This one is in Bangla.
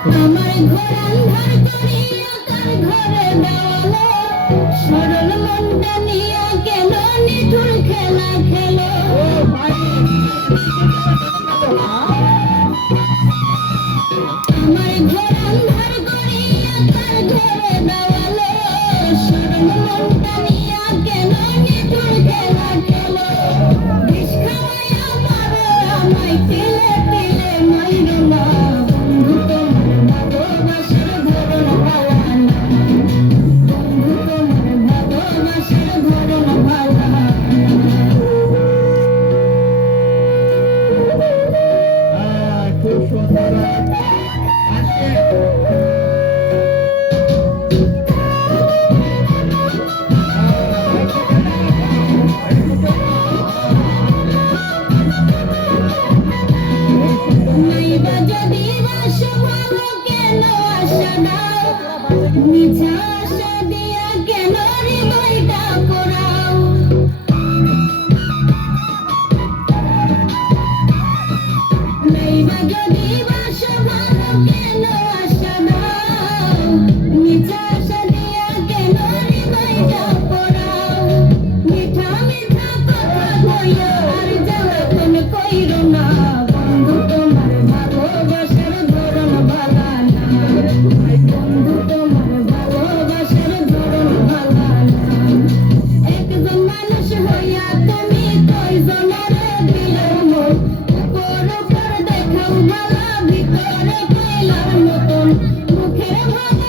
আমার ঘর আন্ধার করিয়া কার ঘরে দেওয়ালো সরল মনটা নিয়া কেন নিঠুর খেলা খেলো আমার ঘর আন্ধার করিয়া কার ঘরে দেওয়ালো সরল মনটা নিয়া কেন নিঠুর খেলা খেলো বিষ খাওয়াইয়া মারো আমায় তিলে তিলে মাইরো না বন্ধু তোমার ভালোবাসার ধরন ভালা না বন্ধু তোমার ভালোবাসার ধরন ভালা না খুব সুন্দর আজকে নাইবা যদি বাসো ভালো কেন আশা দাও মিছা আশা দিয়া কেন হৃদয়টা পোড়াও নাইবা যদি বাসো ভালো কেন আশা দাও মিছা আশা দিয়া কেন হৃদয়টা পোড়াও মিঠা মিঠা কথা কইয়া আর জ্বালাতন কইরো না বন্ধু তোমার ভালোবাসার ধরন ভালা না বন্ধু তোমার ভালোবাসার ধরন ভালা না একজন মানুষ হইয়া তুমি কয়জনের দিলে মন উপর উপর দেখাও ভালা ভিতরে কইলার মতন মুখের ভাব